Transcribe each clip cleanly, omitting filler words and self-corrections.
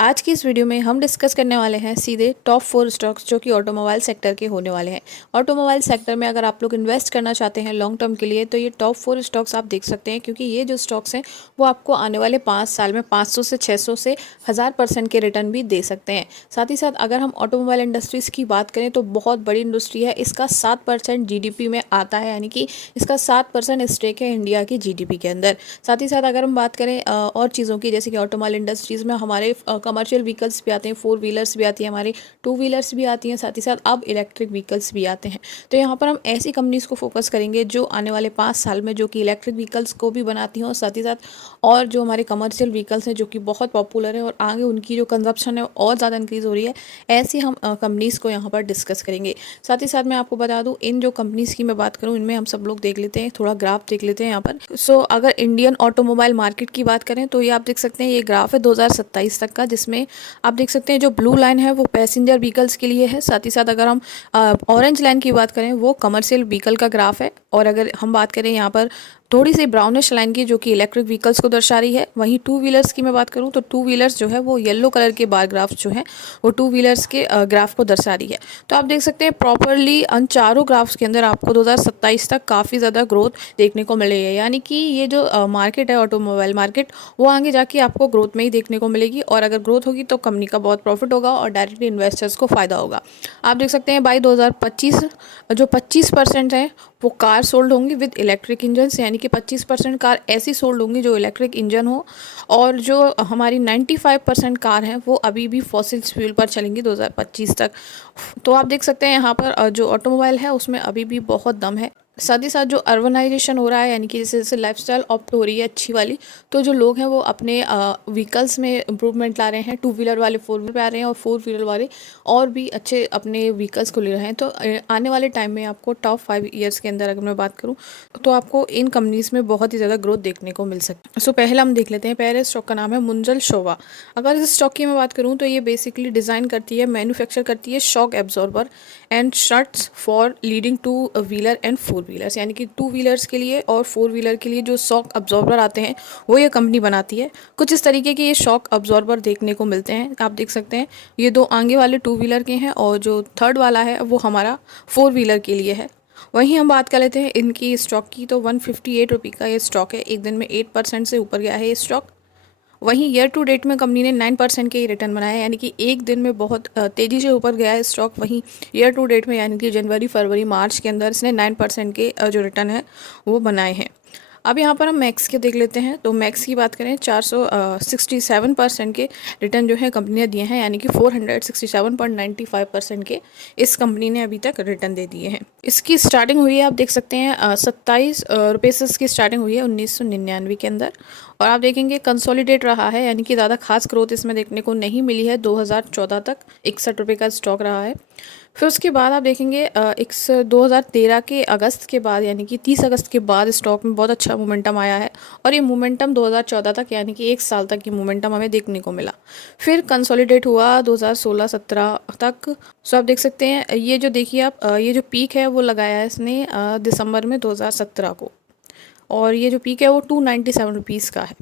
आज की इस वीडियो में हम डिस्कस करने वाले हैं सीधे टॉप 4 स्टॉक्स जो कि ऑटोमोबाइल सेक्टर के होने वाले हैं। ऑटोमोबाइल सेक्टर में अगर आप लोग इन्वेस्ट करना चाहते हैं लॉन्ग टर्म के लिए तो ये टॉप 4 स्टॉक्स आप देख सकते हैं, क्योंकि ये जो स्टॉक्स हैं वो आपको आने वाले 5 साल में 500 से 600 से 1000% के रिटर्न भी दे सकते हैं। साथ ही साथ अगर हम ऑटोमोबाइल इंडस्ट्रीज़ की बात करें तो बहुत बड़ी इंडस्ट्री है, इसका 7% GDP में आता है, यानी कि इसका 7% स्टेक है इंडिया की GDP के अंदर। साथ ही साथ अगर हम बात करें और चीज़ों की, जैसे कि ऑटोमोबाइल इंडस्ट्रीज़ में हमारे कमर्शियल व्हीकल्स भी आते हैं, 4 व्हीलर्स भी आती है, हमारी 2 व्हीलर्स भी आती हैं, साथ ही साथ अब इलेक्ट्रिक व्हीकल्स भी आते हैं। तो यहाँ पर हम ऐसी कंपनीज़ को फोकस करेंगे जो आने वाले 5 साल में जो कि इलेक्ट्रिक व्हीकल्स को भी बनाती हैं, और साथ ही साथ और जो हमारे कमर्शियल व्हीकल्स हैं जो कि बहुत पॉपुलर है और आगे उनकी जो कंजप्शन है और ज़्यादा इंक्रीज़ हो रही है, ऐसी हम कंपनीज़ को यहाँ पर डिस्कस करेंगे। साथ ही साथ मैं आपको बता दूँ, इन जो कंपनीज़ की मैं बात करूँ इनमें हम सब लोग देख लेते हैं, थोड़ा ग्राफ देख लेते हैं यहाँ पर। अगर इंडियन ऑटोमोबाइल मार्केट की बात करें तो ये आप देख सकते हैं, ये ग्राफ है 2027 तक का, जिसमें आप देख सकते हैं जो ब्लू लाइन है वो पैसेंजर व्हीकल्स के लिए है। साथ ही साथ अगर हम ऑरेंज लाइन की बात करें वो कमर्शियल व्हीकल का ग्राफ है, और अगर हम बात करें यहाँ पर थोड़ी सी ब्राउनिश लाइन की जो कि इलेक्ट्रिक व्हीकल्स को दर्शा रही है। वहीं 2 व्हीलर्स की मैं बात करूँ तो 2 व्हीलर्स जो है वो येलो कलर के बार ग्राफ जो है वो 2 व्हीलर्स के ग्राफ को दर्शा रही है। तो आप देख सकते हैं प्रॉपरली उन चारों ग्राफ्स के अंदर आपको 2027 तक काफ़ी ज़्यादा ग्रोथ देखने को मिल रही है, यानी कि ये जो मार्केट है ऑटोमोबाइल मार्केट वो आगे जाके आपको ग्रोथ में ही देखने को मिलेगी, और अगर ग्रोथ होगी तो कंपनी का बहुत प्रॉफिट होगा और डायरेक्टली इन्वेस्टर्स को फ़ायदा होगा। आप देख सकते हैं बाई 2025 जो 25% है वो कार सोल्ड होंगी विद इलेक्ट्रिक इंजन्स, यानी कि 25% कार ऐसी सोल्ड होंगी जो इलेक्ट्रिक इंजन हो, और जो हमारी 95% कार हैं वो अभी भी फॉसिल फ्यूल पर चलेंगी 2025 तक। तो आप देख सकते हैं यहाँ पर जो ऑटोमोबाइल है उसमें अभी भी बहुत दम है। साथ ही साथ जो अर्बनाइजेशन हो रहा है, यानी कि जैसे जैसे लाइफस्टाइल ऑप्ट हो रही है अच्छी वाली, तो जो लोग हैं वो अपने व्हीकल्स में इम्प्रूवमेंट ला रहे हैं। 2 व्हीलर वाले 4 व्हीलर पे आ रहे हैं और 4 व्हीलर वाले और भी अच्छे अपने व्हीकल्स को ले रहे हैं। तो आने वाले टाइम में आपको टॉप 5 ईयर्स के अंदर अगर मैं बात करूँ तो आपको इन कंपनीज़ में बहुत ही ज़्यादा ग्रोथ देखने को मिल सकती है। पहले हम देख लेते हैं, पहले स्टॉक का नाम है मुंजल शोवा। अगर इस स्टॉक की मैं बात करूँ तो ये बेसिकली डिज़ाइन करती है, मैन्युफैक्चर करती है shock absorber and shuts for leading 2 wheeler and 4 wheelers, यानी कि 2 व्हीलर्स के लिए और 4 व्हीलर के लिए जो शॉक अब्जॉर्बर आते हैं वो ये कंपनी बनाती है। कुछ इस तरीके के ये शॉक अब्जॉर्बर देखने को मिलते हैं, आप देख सकते हैं ये दो आगे वाले 2 व्हीलर के हैं और जो थर्ड वाला है वो हमारा 4 व्हीलर के लिए है। वहीं हम बात कर लेते हैं इनकी स्टॉक की, तो 158 रुपये का ये स्टॉक है, एक दिन में 8% से ऊपर गया है ये स्टॉक। वहीं ईयर टू डेट में कंपनी ने 9% के ही रिटर्न बनाया है, यानी कि एक दिन में बहुत तेज़ी से ऊपर गया है स्टॉक। वहीं ईयर टू डेट में यानी कि जनवरी फरवरी मार्च के अंदर इसने 9% के जो रिटर्न है वो बनाए हैं। अब यहाँ पर हम मैक्स के देख लेते हैं, तो मैक्स की बात करें 467% के रिटर्न जो है कंपनी ने दिए हैं, यानी कि 467.95% के इस कंपनी ने अभी तक रिटर्न दे दिए हैं। इसकी स्टार्टिंग हुई है, आप देख सकते हैं 27 रुपये से इसकी स्टार्टिंग हुई है 1999 के अंदर, और आप देखेंगे कंसोलिडेट रहा है, यानी कि ज़्यादा खास ग्रोथ इसमें देखने को नहीं मिली है। 2014 तक 61 रुपये का स्टॉक रहा है। फिर उसके बाद आप देखेंगे 2013 के अगस्त के बाद, यानी कि 30 अगस्त के बाद स्टॉक में बहुत अच्छा मोमेंटम आया है, और ये मोमेंटम 2014 तक यानी कि एक साल तक ये मोमेंटम हमें देखने को मिला। फिर कंसोलिडेट हुआ 2016-17 तक। आप देख सकते हैं ये जो देखिए आप ये जो पीक है वो लगाया है इसने दिसंबर में 2017 को, और ये जो पीक है वो 297 रुपीज़ का है।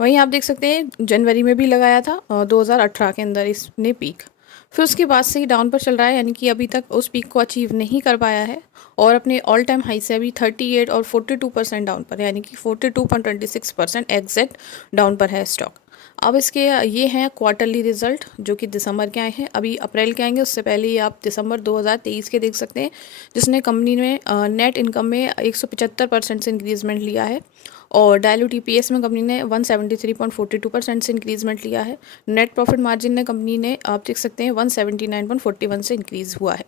वहीं आप देख सकते हैं जनवरी में भी लगाया था 2018 के अंदर इसने पीक। फिर उसके बाद से ही डाउन पर चल रहा है, यानी कि अभी तक उस पीक को अचीव नहीं कर पाया है, और अपने ऑल टाइम हाई से अभी 38 और 42% डाउन पर है, यानी कि 42.26% एग्जैक्ट डाउन पर है स्टॉक। अब इसके ये हैं क्वार्टरली रिजल्ट जो कि दिसंबर के आए हैं, अभी अप्रैल के आएंगे। उससे पहले ही आप दिसंबर 2023 के देख सकते हैं, जिसने कंपनी ने नेट इनकम में 175% से इंक्रीजमेंट लिया है, और डायलूट ईपीएस में कंपनी ने 173.42% से इंक्रीजमेंट लिया है। नेट प्रॉफिट मार्जिन ने कंपनी ने आप देख सकते हैं 179.41 से इंक्रीज़ हुआ है।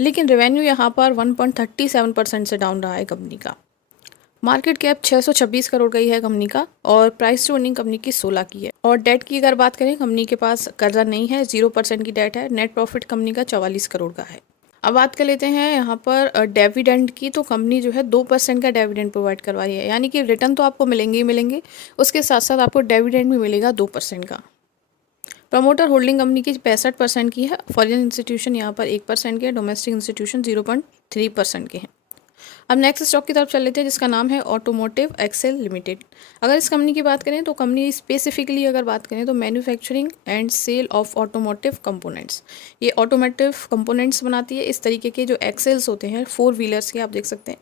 लेकिन रेवेन्यू यहाँ पर 1.37% से डाउन रहा है कंपनी का। मार्केट कैप 626 करोड़ का ही है कंपनी का, और प्राइस टू अर्निंग कंपनी की 16 की है। और डेट की अगर बात करें, कंपनी के पास कर्जा नहीं है, 0% की डेट है। नेट प्रॉफिट कंपनी का 44 करोड़ का है। अब बात कर लेते हैं यहाँ पर डिविडेंड की, तो कंपनी जो है 2% का डिविडेंड प्रोवाइड करवा रही है, यानी कि रिटर्न तो आपको मिलेंगे ही मिलेंगे, उसके साथ साथ आपको डिविडेंड भी मिलेगा 2% का। प्रमोटर होल्डिंग कंपनी की 65% की है। फॉरेन इंस्टीट्यूशन यहाँ पर 1% के, डोमेस्टिक इंस्टीट्यूशन 0.3% के हैं। अब नेक्स्ट स्टॉक की तरफ चल लेते हैं जिसका नाम है ऑटोमोटिव एक्सेल लिमिटेड। अगर इस कंपनी की बात करें तो कंपनी स्पेसिफिकली अगर बात करें तो manufacturing and sale of automotive components, ये ऑटोमोटिव कंपोनेंट्स बनाती है। इस तरीके के जो एक्सेल्स होते हैं 4 व्हीलर्स के, आप देख सकते हैं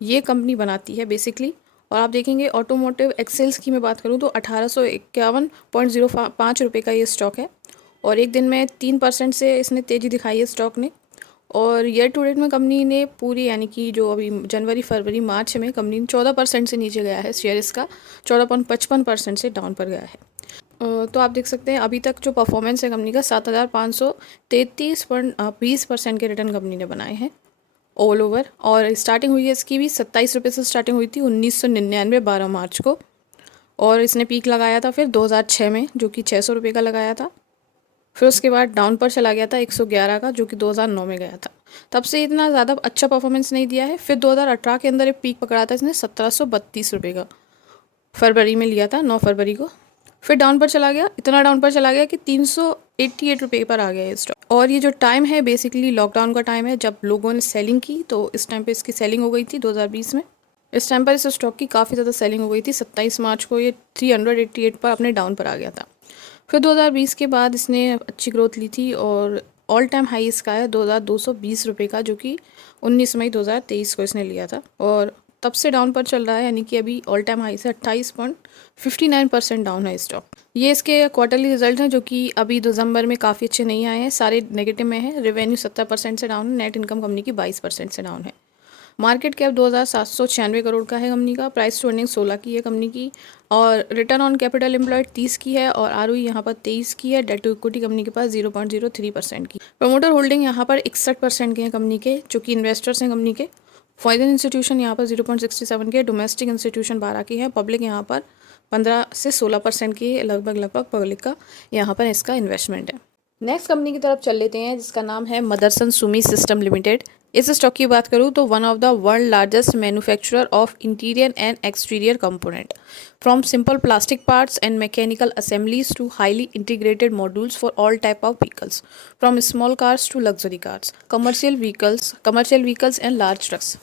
ये कंपनी बनाती है बेसिकली। और आप देखेंगे ऑटोमोटिव एक्सेल्स की मैं बात करूँ तो 1851.05 रुपये का ये स्टॉक है और एक दिन में 3% से इसने तेज़ी दिखाई है स्टॉक ने। और ईयर टू डेट में कंपनी ने पूरी यानी कि जो अभी जनवरी फरवरी मार्च में कंपनी 14% से नीचे गया है शेयर, इसका 14.55% से डाउन पर गया है। तो आप देख सकते हैं अभी तक जो परफॉर्मेंस है कंपनी का 7,533.20% के रिटर्न कंपनी ने बनाए हैं ऑल ओवर। और स्टार्टिंग हुई है इसकी भी 27 रुपये से स्टार्टिंग हुई थी 1999 12 मार्च को, और इसने पीक लगाया था फिर 2006 में जो कि 600 रुपये का लगाया था। फिर उसके बाद डाउन पर चला गया था 111 का जो कि 2009 में गया था। तब से इतना ज़्यादा अच्छा परफॉर्मेंस नहीं दिया है। फिर 2018 के अंदर एक पीक पकड़ा था इसने 1732 रुपये का, फरवरी में लिया था 9 फरवरी को। फिर डाउन पर चला गया, इतना डाउन पर चला गया कि 388 रुपये पर आ गया ये स्टॉक। और ये जो टाइम है बेसिकली लॉकडाउन का टाइम है जब लोगों ने सेलिंग की, तो इस टाइम पे इसकी सेलिंग हो गई थी 2020 में। इस टाइम पर इस स्टॉक की काफ़ी ज़्यादा सेलिंग हो गई थी। 27 मार्च को ये 388 पर अपने डाउन पर आ गया था। फिर 2020 के बाद इसने अच्छी ग्रोथ ली थी और ऑल टाइम हाई इसका है 2220 रुपये का जो कि 19 मई 2023 को इसने लिया था। और तब से डाउन पर चल रहा है, यानी कि अभी ऑल टाइम हाई से 28.59% डाउन है स्टॉक। ये इसके क्वार्टरली रिजल्ट हैं जो कि अभी दिसंबर में काफ़ी अच्छे नहीं आए हैं, सारे नेगेटिव में हैं। रेवेन्यू 70% से डाउन है, नेट इनकम कंपनी की 22% से डाउन है। मार्केट कैप 2796 करोड़ का है कंपनी का। प्राइस टू अर्निंग 16 की है कंपनी की। और रिटर्न ऑन कैपिटल एम्प्लॉयड 30 की है और आरओई यहाँ पर 23 की है। डेट टू इक्विटी कंपनी के पास 0.03% की। प्रमोटर होल्डिंग यहाँ पर 61% के हैं कंपनी के, जो कि इन्वेस्टर्स हैं कंपनी के। फॉरेन इंस्टीट्यूशन यहाँ पर 0.67 के, डोमेस्टिक इंस्टीट्यूशन 12 की है, पब्लिक यहाँ पर 15 से 16% की लगभग पब्लिक का यहाँ पर इसका इन्वेस्टमेंट है। नेक्स्ट कंपनी की तरफ चल लेते हैं जिसका नाम है मदरसन सुमी सिस्टम लिमिटेड। इस स्टॉक की बात करूँ तो one of the world largest manufacturer of interior and exterior component from simple plastic parts and mechanical assemblies to highly integrated modules for all type of vehicles from small cars to luxury cars, commercial vehicles and large trucks.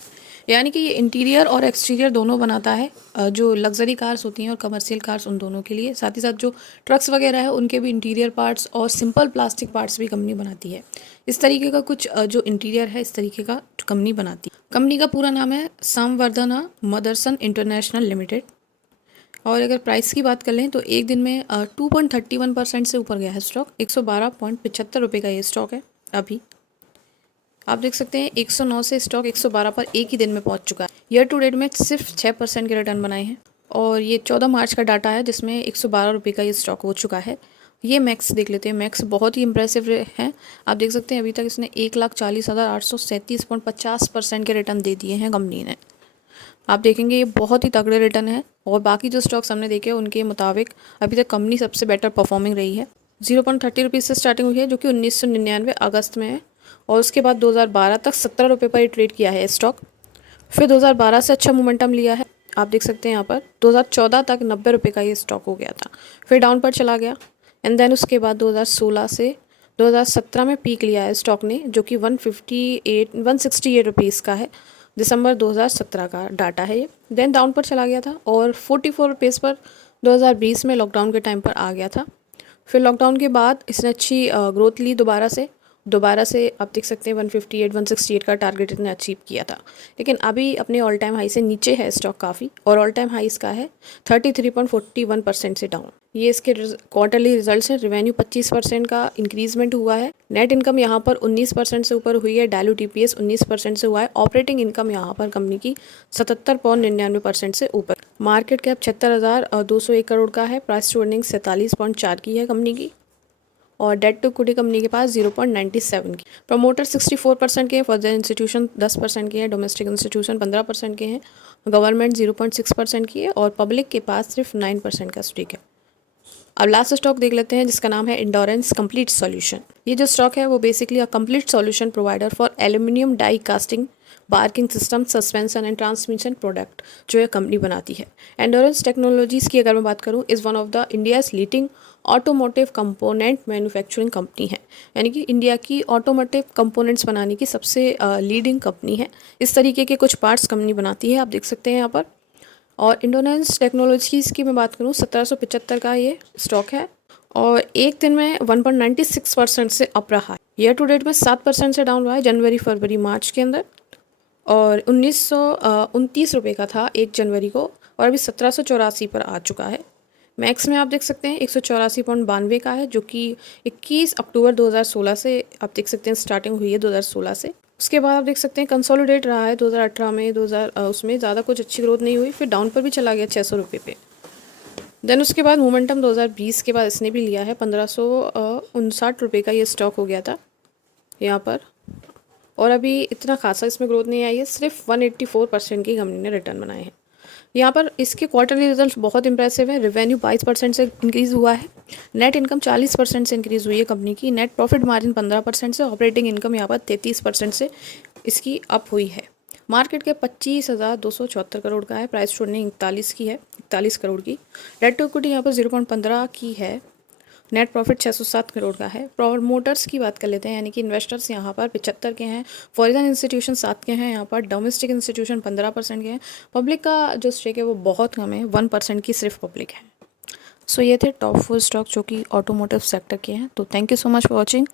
यानी कि ये interior और exterior दोनों बनाता है, जो luxury cars होती हैं और कमर्शियल कार्स उन दोनों के लिए, साथ ही साथ जो ट्रक्स वगैरह है उनके भी इंटीरियर पार्ट्स और सिंपल प्लास्टिक पार्ट्स भी कंपनी बनाती है। इस तरीके का कुछ जो इंटीरियर है इस तरीके का कंपनी बनाती है। कंपनी का पूरा नाम है संवर्धना मदरसन इंटरनेशनल लिमिटेड। और अगर प्राइस की बात कर लें तो एक दिन में 2.31% से ऊपर गया है स्टॉक। 112.75 रुपये का ये स्टॉक है। अभी आप देख सकते हैं 109 से स्टॉक 112 पर एक ही दिन में पहुंच चुका है। ईयर टू डेट में सिर्फ 6% के रिटर्न बनाए हैं और ये 14 मार्च का डाटा है जिसमें 112 रुपये का ये स्टॉक हो चुका है। ये मैक्स देख लेते हैं। मैक्स बहुत ही इंप्रेसिव है। आप देख सकते हैं अभी तक इसने 1,40,837.50% के रिटर्न दे दिए हैं कंपनी ने। आप देखेंगे ये बहुत ही तगड़े रिटर्न है और बाकी जो स्टॉक्स हमने देखे उनके मुताबिक अभी तक कंपनी सबसे बेटर परफॉर्मिंग रही है। 0.30 रुपीज़ से स्टार्टिंग हुई है जो कि 1999 अगस्त में है और उसके बाद 2012 तक 17 रुपये पर ही ट्रेड किया है स्टॉक। फिर 2012 से अच्छा मोमेंटम लिया है। आप देख सकते हैं यहाँ पर 2014 तक 90 रुपये का ये स्टॉक हो गया था, फिर डाउन पर चला गया एंड देन उसके बाद 2016 से 2017 में पीक लिया है स्टॉक ने जो कि 168 रुपीज़ का है। दिसंबर 2017 का डाटा है ये। देन डाउन पर चला गया था और 44 रुपीज़ पर 2020 में लॉकडाउन के टाइम पर आ गया था। फिर लॉकडाउन के बाद इसने अच्छी ग्रोथ ली दोबारा से आप देख सकते हैं 168 का टारगेट इसने अचीव किया था, लेकिन अभी अपने ऑल टाइम हाई से नीचे है स्टॉक काफ़ी और ऑल टाइम हाई इसका है 33.41% से डाउन। ये इसके क्वार्टरली रिजल्ट्स हैं। रेवेन्यू 25% का इंक्रीजमेंट हुआ है। नेट इनकम यहाँ पर 19% से ऊपर हुई है। डायल्यूट ईपीएस 19% से हुआ है। ऑपरेटिंग इनकम यहाँ पर कंपनी की 77.99% से ऊपर। मार्केट कैप 76,201 करोड़ का है। प्राइस टू अर्निंग 47.4 की है कंपनी की और डेट टू इक्विटी कंपनी के पास 0.97 की। प्रमोटर 64% के हैं, फॉरेन इंस्टीट्यूशन 10% के हैं, डोमेस्टिक इंस्टीट्यूशन 15% के हैं, गवर्नमेंट 0.6% की है और पब्लिक के पास सिर्फ 9% का स्टेक है। अब लास्ट स्टॉक देख लेते हैं जिसका नाम है इंडोरेंस कंप्लीट सॉल्यूशन। ये जो स्टॉक है वो basically a complete solution provider for aluminium die casting parking system, suspension and transmission product जो ये कंपनी बनाती है। एंड्योरेंस टेक्नोलॉजीज़ की अगर मैं बात करूँ, is one of the India's leading automotive component manufacturing company है, यानी कि इंडिया की ऑटोमोटिव कंपोनेंट्स बनाने की सबसे लीडिंग कंपनी है। इस तरीके के कुछ पार्ट्स कंपनी बनाती है, आप देख सकते हैं यहाँ पर। और इंडोनेंस टेक्नोलॉजीज़ की मैं बात करूँ, 1775 का ये स्टॉक है और एक दिन में 1.96% से अप रहा है। ईयर टू डेट में 7% से डाउन रहा है जनवरी, फरवरी, मार्च के अंदर। और 1929 रुपये का था 1 जनवरी को और अभी 1784 पर आ चुका है। मैक्स में आप देख सकते हैं 184.92 का है, जो कि 21 अक्टूबर 2016 से आप देख सकते हैं स्टार्टिंग हुई है 2016 से। उसके बाद आप देख सकते हैं कंसोलिडेट रहा है 2018 में, उसमें ज़्यादा कुछ अच्छी ग्रोथ नहीं हुई, फिर डाउन पर भी चला गया 600 रुपये पे। देन उसके बाद मोमेंटम 2020 के बाद इसने भी लिया है 1559 रुपये का ये स्टॉक हो गया था यहाँ पर। और अभी इतना खासा इसमें ग्रोथ नहीं आई है, सिर्फ 184% की कंपनी ने रिटर्न बनाए हैं। यहाँ पर इसके क्वार्टरली रिजल्ट बहुत इंप्रेसिव है। रेवेन्यू 22% से इंक्रीज़ हुआ है, नेट इनकम 40% से इंक्रीज़ हुई है कंपनी की, नेट प्रॉफिट मार्जिन 15% से, ऑपरेटिंग इनकम यहाँ पर 33% से इसकी अप हुई है। मार्केट के 25,274 करोड़ का है, प्राइस टू अर्निंग 41 की है, 41 करोड़ की। डेट टू इक्विटी यहाँ पर 0.15 की है, नेट प्रॉफिट 607 करोड़ का है। प्रोमोटर्स की बात कर लेते हैं, यानी कि इन्वेस्टर्स यहाँ पर 75 के हैं, फॉरेन इंस्टीट्यूशन 7 के हैं, यहाँ पर डोमेस्टिक इंस्टीट्यूशन 15% के हैं। पब्लिक का जो स्टेक है वो बहुत कम है, 1% की सिर्फ पब्लिक है। सो ये थे टॉप 4 स्टॉक जो कि ऑटोमोटिव सेक्टर के हैं। तो thank you so much for watching.